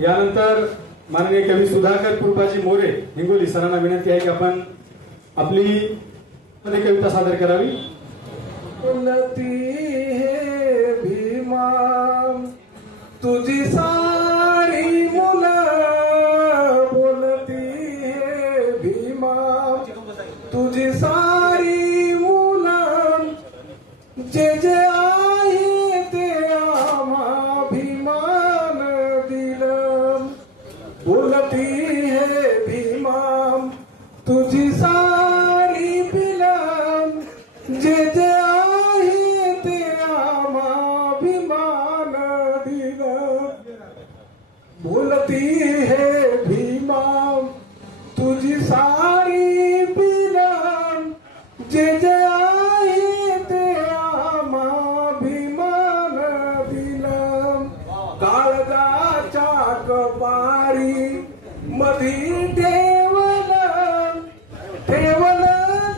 यानंतर माननीय कवी सुधाकर कृपाजी मोरे हिंगोली सरांना विनंती आहे की आपण आपली कविता सादर करावी. उन्नती हे भीमा तुझी सारी मुल बोलती हे भीमा तुझी सारी मुल जे जे उलटी हे भीमा तुझी सारी पिलं जे जे आहे ते आम्हा भीमान दिलं बोलती हे भीमा तुझी सारी पिलं जे जे आहे ते आम्हा भीमान दिलं कपा मधी देवल ठेवल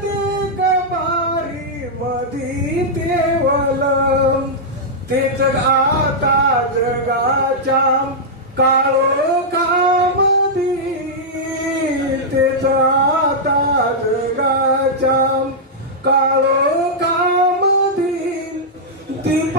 ते कबारी मधी देवल. तेच आता जगाच्या काळो कामधी तेच आता जगाच्या काळो कामधी दीप